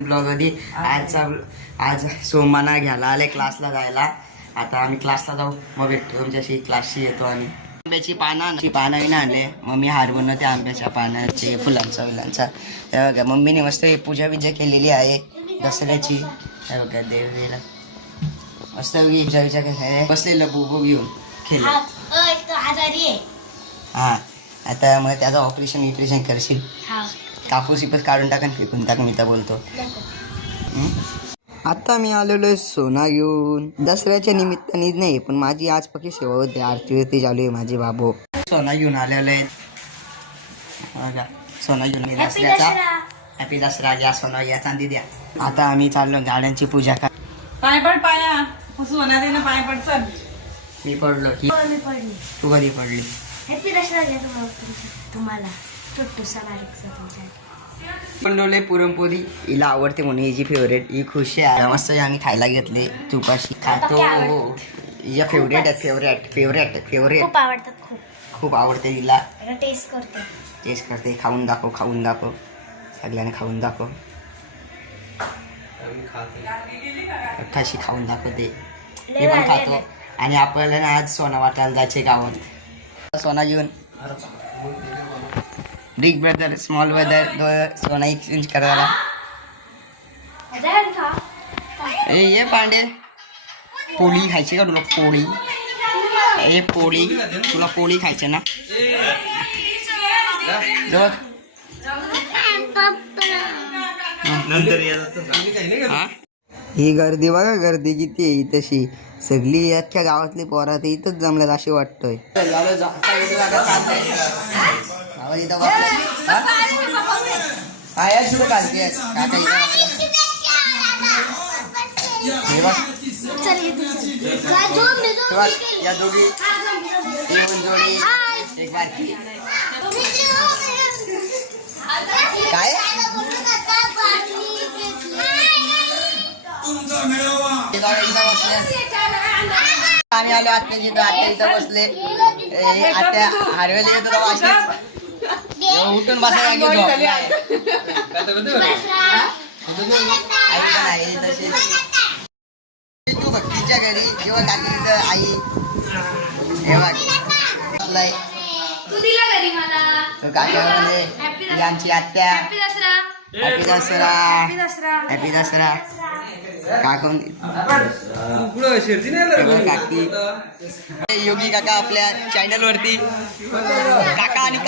Blog मध्ये आज सोमाना घ्यायला आले क्लासला जायला. आता आम्ही क्लासला जाऊ, मग भेटतो तुमच्याशी. क्लासशी येतो आणि आंब्याची पानं आणले. मम्मी हार बनवते आंब्याच्या पानाचे, फुलांचा. हे बघा मम्मीने मस्त पूजा बिजा केलेली आहे दसऱ्याची. हे बघा देवीला मस्त पूजा बिजा केली. बसलेलं बुबू घेऊन खेळ. हा आता मग त्याचं ऑपरेशन करशील. कापूस इपस काढून टाका, फेकून टाक, मी तर बोलतो. आता मी आलेलो आहे सोना घेऊन. दसऱ्याच्या निमित्ताने नाही, पण माझी आज पक्की सेवा होते, आरती चालू आहे माझे बाबू. सोना घेऊन आलेलो आहे बघा. सोना घेऊन दसऱ्याचा. हॅपी दसरा. घ्या सोना, घ्या चांदी द्या. आता आम्ही चाललो गाड्यांची पूजा कर. पाय पड पाया सोना दे ना, पाय पड. चल मी पडलो. तू कधी पडली? हॅपी दसरा तुम्हाला. बनवले पुरणपोळी. हिला आवडते म्हणून, हिची फेवरेट, ही खुश आहे. मस्त आम्ही खायला घेतले तुपाशी खातो. हिच्या फेवरेट खूप आवडतात. खूप आवडते हिला. टेस्ट करते. खाऊन दाखव सगळ्यांनी खाऊन दाखव. कशी खाऊन दाखवते मी पण खातो. आणि आपल्याला ना आज सोना वाटायला जायचे गावात. सोना घेऊन बिग ब्रदर स्मॉल ब्रदर सोना एक्सचेंज करायला. ये पांडे, पोळी खायची का तुला? पोळी तुला पोळी खायची ना? ही गर्दी बघा, गर्दी किती आहे तशी. सगळी अख्ख्या गावातली पोरात इथंच जमल्यात अशी वाटतंय. या दोघी येऊन जोडी एक बारकी. काय आम्ही आलो आत्याची, आत्या इथं बसले. आत्या हरवेली तुला उठून बसायला तू भक्तीच्या घरी किंवा काकीचं आई. हे बघ काका म्हणजे आमची आत्या. हॅपी दसरा काका. काकी योगी काका आपल्या चॅनल वरती. काका आणि